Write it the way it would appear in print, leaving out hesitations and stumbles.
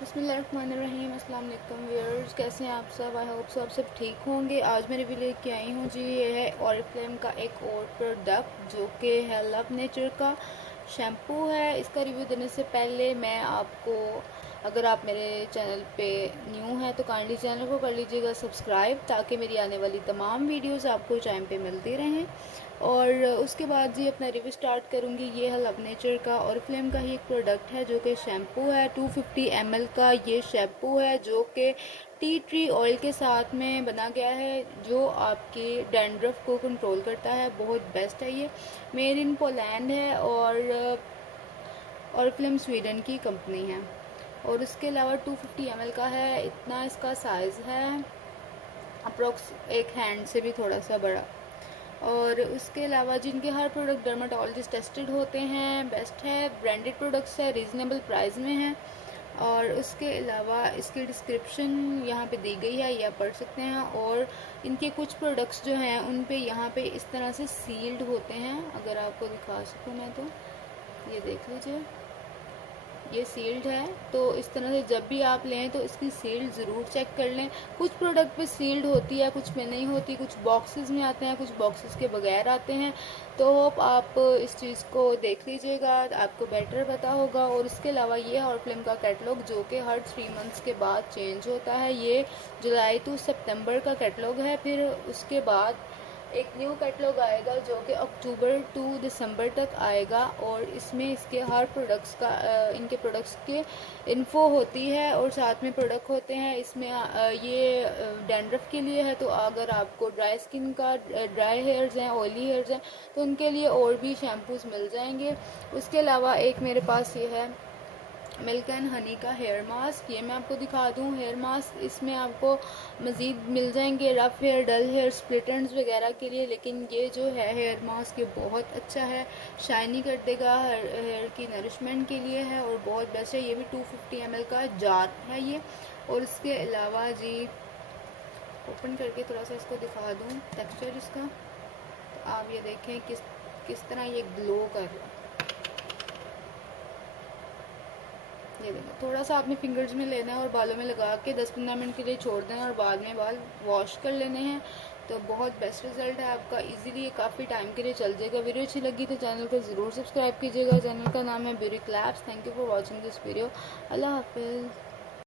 बिस्मिल्लाहिर्रहमानिर्रहीम। अस्सलाम वालेकुम व्यूअर्स, कैसे हैं आप सब? आई होप सब ठीक होंगे। आज मेरे भी लेके आई हूँ जी, ये है ऑरिफ्लेम का एक और प्रोडक्ट जो कि है लव नेचर का शैम्पू है। इसका रिव्यू देने से पहले मैं आपको, अगर आप मेरे चैनल पे न्यू हैं तो काइंडली चैनल को कर लीजिएगा सब्सक्राइब, ताकि मेरी आने वाली तमाम वीडियोस आपको टाइम पे मिलती रहें। और उसके बाद जी अपना रिव्यू स्टार्ट करूँगी। ये है लव नेचर का ऑरिफ्लेम का ही एक प्रोडक्ट है जो कि शैम्पू है। 250 ml का ये शैम्पू है जो कि टी ट्री ऑयल के साथ में बना गया है, जो आपके डैंड्रफ को कंट्रोल करता है। बहुत बेस्ट है ये। मेड इन पोलैंड है और ऑरिफ्लेम स्वीडन की कंपनी है। और उसके अलावा 250 ml का है, इतना इसका साइज़ है, अप्रोक्स एक हैंड से भी थोड़ा सा बड़ा। और उसके अलावा जिनके हर प्रोडक्ट डर्माटोलॉजिस्ट टेस्टेड होते हैं, बेस्ट है, ब्रांडेड प्रोडक्ट्स है, रीज़नेबल प्राइस में है। और उसके अलावा इसकी डिस्क्रिप्शन यहाँ पे दी गई है, ये आप पढ़ सकते हैं। और इनके कुछ प्रोडक्ट्स जो हैं उन पे यहाँ पे इस तरह से सील्ड होते हैं, अगर आपको दिखा सकूँ मैं तो ये देख लीजिए, ये सील्ड है। तो इस तरह से जब भी आप लें तो इसकी सील्ड ज़रूर चेक कर लें। कुछ प्रोडक्ट पे सील्ड होती है, कुछ में नहीं होती, कुछ बॉक्सेस में आते हैं, कुछ बॉक्सेस के बगैर आते हैं। तो होप आप इस चीज़ को देख लीजिएगा, आपको बेटर पता होगा। और इसके अलावा ये है ऑरिफ्लेम का कैटलॉग जो कि हर 3 मंथ्स के बाद चेंज होता है। ये जुलाई टू सितंबर का कैटलॉग है, फिर उसके बाद एक न्यू कैटलॉग आएगा जो कि अक्टूबर टू दिसंबर तक आएगा। और इसमें इसके हर प्रोडक्ट्स का इनके प्रोडक्ट्स के इन्फो होती है और साथ में प्रोडक्ट होते हैं। इसमें ये डैंड्रफ के लिए है, तो अगर आपको ड्राई स्किन का, ड्राई हेयर्स हैं, ऑयली हेयर्स हैं, तो उनके लिए और भी शैम्पूज़ मिल जाएंगे। उसके अलावा एक मेरे पास ये है मिल्क एंड हनी का हेयर मास्क, ये मैं आपको दिखा दूँ। हेयर मास्क इसमें आपको मज़ीद मिल जाएंगे रफ़ हेयर, डल हेयर, स्प्लिट एंड्स वगैरह के लिए, लेकिन ये जो है हेयर मास्क ये बहुत अच्छा है, शाइनी कर देगा, हेयर की नरिशमेंट के लिए है और बहुत बेस्ट है। ये भी 250 ml का जार है ये। और इसके अलावा जी ओपन करके थोड़ा सा इसको दिखा दूँ टेक्सचर इसका, तो आप ये देखें किस तरह ये ग्लो कर रहा है। ये देखो, थोड़ा सा आपने फिंगर्स में लेना है और बालों में लगा के 10-15 मिनट के लिए छोड़ देना और बाद में बाल वॉश कर लेने हैं। तो बहुत बेस्ट रिजल्ट है आपका, इजीली ये काफ़ी टाइम के लिए चल जाएगा। वीडियो अच्छी लगी तो चैनल को ज़रूर सब्सक्राइब कीजिएगा। चैनल का नाम है Beauty Claps. Thank you for watching this video. अल्लाह हाफिज़।